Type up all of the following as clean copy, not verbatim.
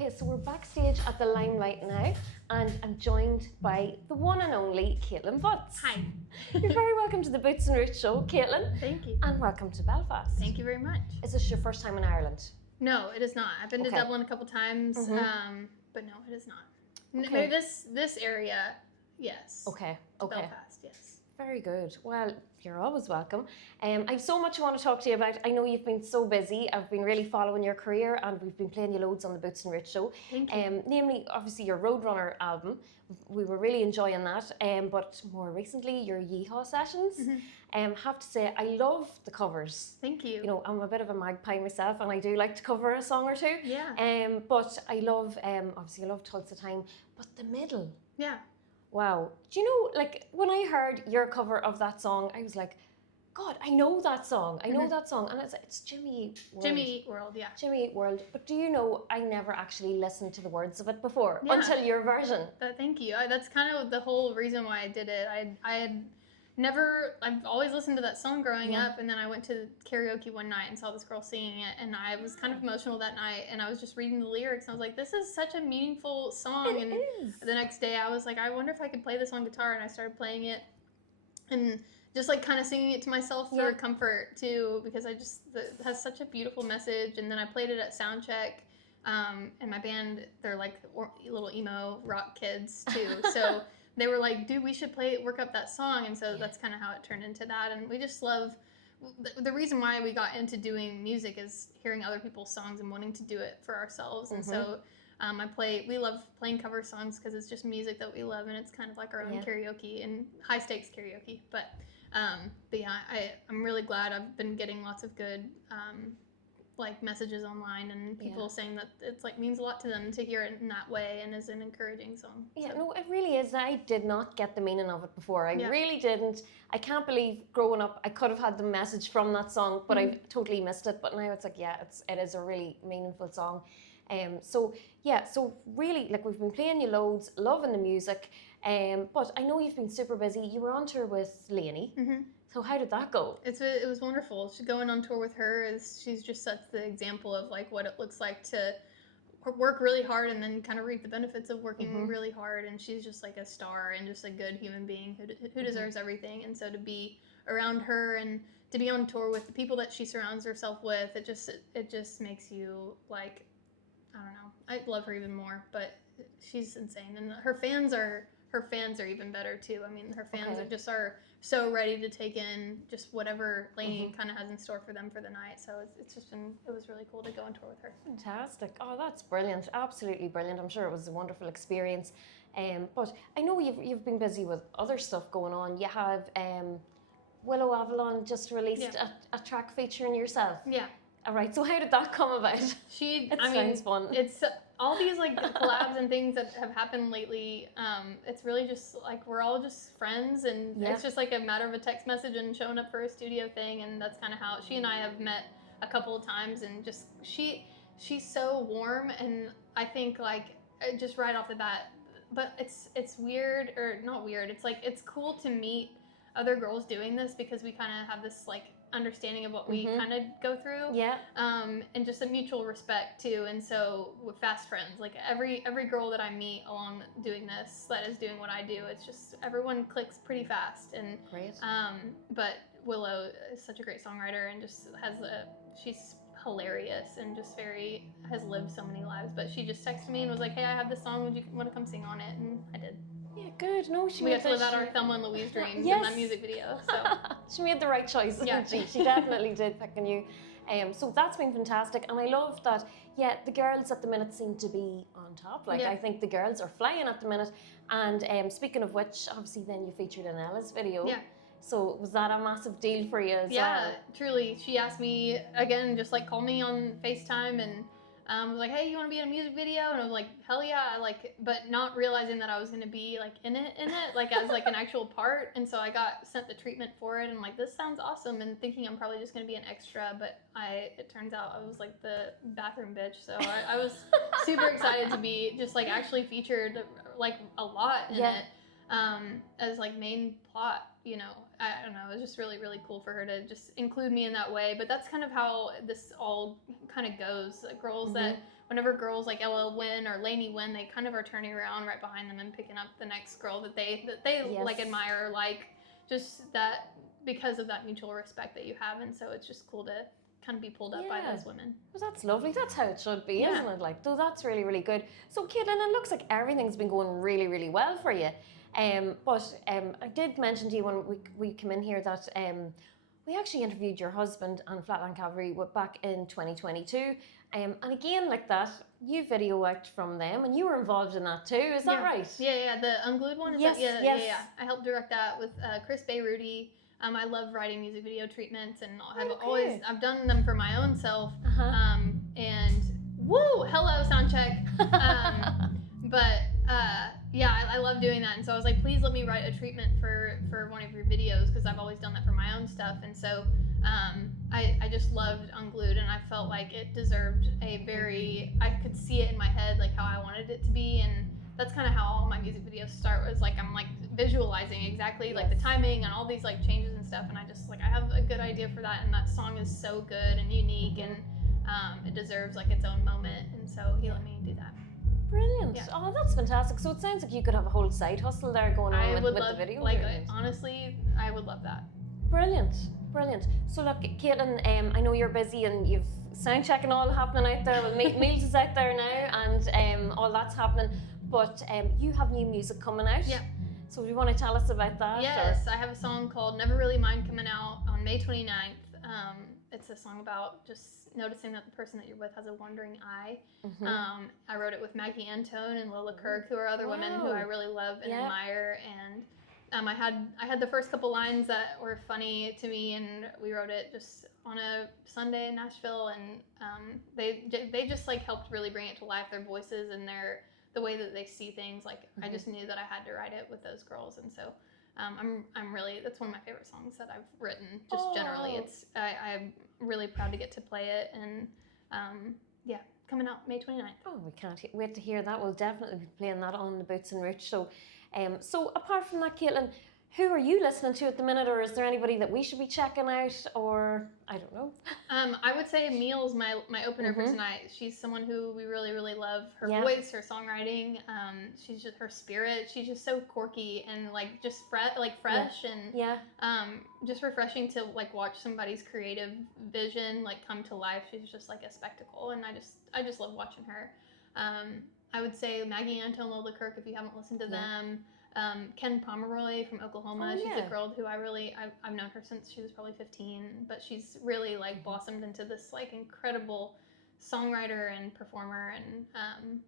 Okay, so we're backstage at the Limelight now, and I'm joined by the one and only Kaitlin Butts. Hi. You're very welcome to the Boots and Roots show, Kaitlin. Thank you. And welcome to Belfast. Thank you very much. Is this your first time in Ireland? No, it is not. I've been to Dublin a couple times, but no, it is not. Maybe this area, yes. Okay. Belfast, yes. Very good. Well, you're always welcome. I have so much I want to talk to you about. I know you've been so busy. I've been really following your career, and we've been playing you loads on the Boots and Rich show. Thank you. Namely, obviously, your Roadrunner album. We were really enjoying that. But more recently, your Yeehaw sessions. Have to say, I love the covers. Thank you. You know, I'm a bit of a magpie myself, and I do like to cover a song or two. Yeah. But I love, obviously, I love Tulsa Time. But the middle. Yeah. Wow. Do you know, like, when I heard your cover of that song, I was like, God, I know that song. I know that song. And it's Jimmy Eat World. Jimmy Eat World, yeah. Jimmy Eat World. But do you know, I never actually listened to the words of it before until your version. Thank you. That's kind of the whole reason why I did it. I've always listened to that song growing up, and then I went to karaoke one night and saw this girl singing it, and I was kind of emotional that night, and I was just reading the lyrics, and I was like, this is such a meaningful song. It is. The next day I was like, I wonder if I could play this on guitar, and I started playing it, and just like kind of singing it to myself for comfort too, because it has such a beautiful message. And then I played it at soundcheck, and my band, they're like little emo rock kids too, so they were like, dude, we should work up that song. And so that's kind of how it turned into that. And we just love, the reason why we got into doing music is hearing other people's songs and wanting to do it for ourselves. And so we love playing cover songs because it's just music that we love, and it's kind of like our own karaoke and high stakes karaoke. But yeah, I'm really glad. I've been getting lots of good like messages online, and people saying that it's like means a lot to them to hear it in that way, and is an encouraging song. Yeah, no, it really is. I did not get the meaning of it before. I really didn't. I can't believe growing up I could have had the message from that song, but I totally missed it. But now it's like, it is a really meaningful song. So really, like, we've been playing you loads, loving the music. But I know you've been super busy. You were on tour with Lainey. So how did that go? It was wonderful. Going on tour with her she's just such the example of like what it looks like to work really hard and then kind of reap the benefits of working really hard. And she's just like a star and just a good human being who deserves everything. And so to be around her and to be on tour with the people that she surrounds herself with, it just makes you like, I don't know. I love her even more, but she's insane. And her fans are even better too. I mean, her fans are so ready to take in just whatever Lainey kind of has in store for them for the night. So it was really cool to go on tour with her. Fantastic. Oh, that's brilliant. Absolutely brilliant. I'm sure it was a wonderful experience. But I know you've been busy with other stuff going on. You have Willow Avalon just released a track featuring yourself. Yeah. All right. So how did that come about? Sounds fun. It's all these like collabs and things that have happened lately. It's really just like we're all just friends, and it's just like a matter of a text message and showing up for a studio thing, and that's kind of how she and I have met a couple of times. And just she's so warm, and I think like just right off the bat, but it's weird, or not weird. It's like it's cool to meet other girls doing this because we kind of have this like understanding of what we kind of go through, and just a mutual respect too. And so with fast friends, like every girl that I meet along doing this that is doing what I do, it's just everyone clicks pretty fast. And but Willow is such a great songwriter and just she's hilarious and just has lived so many lives. But she just texted me and was like, hey, I have this song, would you want to come sing on it? And I did. Yeah, good. No, we got to live out our Thelma and Louise dreams in that music video. So she made the right choice, didn't she? She definitely did, picking you. So that's been fantastic, and I love that. Yeah, the girls at the minute seem to be on top. Like I think the girls are flying at the minute. And speaking of which, obviously, then you featured in Ella's video. Yeah. So was that a massive deal for you as well? Yeah, truly. She asked me again, just like call me on FaceTime and. Was like, hey, you want to be in a music video? And I was like, hell yeah, but not realizing that I was going to be like in it, like as like an actual part. And so I got sent the treatment for it, and like, this sounds awesome, and thinking I'm probably just going to be an extra, but it turns out I was like the bathroom bitch. So I was super excited to be just like actually featured like a lot in it, as like main plot, you know. I don't know, it was just really, really cool for her to just include me in that way. But that's kind of how this all kind of goes. Girls that whenever girls like LL win or Lainey win, they kind of are turning around right behind them and picking up the next girl that they Yes. like admire, or like just that because of that mutual respect that you have. And so it's just cool to kind of be pulled up by those women. Well, that's lovely. That's how it should be, Yeah. isn't it? Like, so that's really, really good. So, Kaitlin, it looks like everything's been going really, really well for you. But I did mention to you when we came in here that we actually interviewed your husband on Flatland Cavalry back in 2022. And again, like that, you video out from them, and you were involved in that too. Is that right? Yeah. The Unglued one. Is Yes, that, yes. Yeah. I helped direct that with Chris Rudy. I love writing music video treatments, and I've done them for my own self. And woo, hello sound check. But I love doing that, and so I was like, please let me write a treatment for one of your videos, because I've always done that for my own stuff. And so I just loved Unglued, and I felt like it deserved I could see it in my head, like how I wanted it to be. And that's kind of how all my music videos start, was like I'm like visualizing exactly like the timing and all these like changes and stuff, and I just like I have a good idea for that, and that song is so good and unique, and it deserves like its own moment, and so he let me do that. Brilliant. Yeah. Oh, that's fantastic. So it sounds like you could have a whole side hustle there going on with the video. Like, honestly, I would love that. Brilliant. So look, Kaitlin, I know you're busy and you've sound checking all happening out there. Well, Meals is out there now, and all that's happening. But you have new music coming out. Yeah. So do you want to tell us about that? Yes, I have a song called Never Really Mine coming out on May 29th. It's a song about just noticing that the person that you're with has a wandering eye. I wrote it with Maggie Antone and Lola Kirk, who are other women who I really love and admire. And I had the first couple lines that were funny to me, and we wrote it just on a Sunday in Nashville. And they just like helped really bring it to life. Their voices and the way that they see things. Like I just knew that I had to write it with those girls, and so. I'm really, that's one of my favorite songs that I've written, just generally. I'm really proud to get to play it, and coming out May 29th. Oh, we can't wait to hear that. We'll definitely be playing that on the Boots and Roots show. So apart from that, Kaitlin, who are you listening to at the minute, or is there anybody that we should be checking out, or I don't know? I would say Meals, my opener for tonight. She's someone who we really, really love. Her voice, her songwriting, she's just, her spirit. She's just so quirky and like just fresh and just refreshing to like watch somebody's creative vision like come to life. She's just like a spectacle, and I just love watching her. I would say Maggie Antone, Lola Kirk, if you haven't listened to them. Ken Pomeroy from Oklahoma. She's a girl who I've known her since she was probably 15, but she's really like blossomed into this like incredible songwriter and performer. And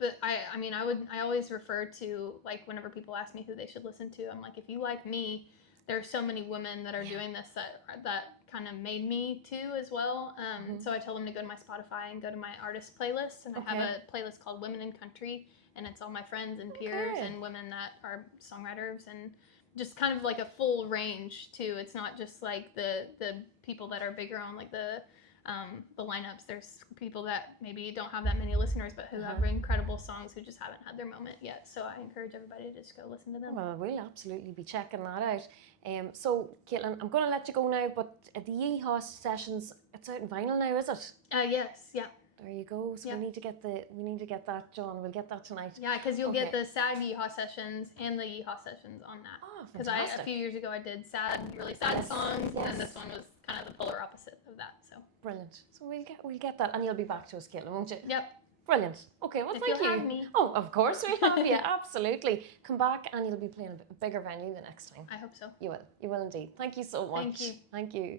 but I always refer to, like, whenever people ask me who they should listen to, I'm like, if you like me, there are so many women that are doing this that kind of made me too as well. So I tell them to go to my Spotify and go to my artist playlist, and I have a playlist called Women in Country. And it's all my friends and peers and women that are songwriters, and just kind of like a full range too. It's not just like the people that are bigger on like the lineups. There's people that maybe don't have that many listeners, but who have incredible songs who just haven't had their moment yet. So I encourage everybody to just go listen to them. Well, we'll absolutely be checking that out. So Kaitlin, I'm going to let you go now, but the Yeehaw sessions, it's out in vinyl now, is it? Yes, yeah. There you go. So we need to get that, John. We'll get that tonight. Yeah, because you'll get the sad Yeehaw sessions and the Yeehaw sessions on that. Oh, because fantastic. A few years ago I did really sad songs, and this one was kind of the polar opposite of that. So brilliant. So we'll get that, and you'll be back to us, Kaitlin, won't you? Yep. Brilliant. Okay, well, thank you. Have me. Oh, of course we'll have you. Absolutely. Come back, and you'll be playing a bigger venue the next time. I hope so. You will. You will indeed. Thank you so much. Thank you. Thank you.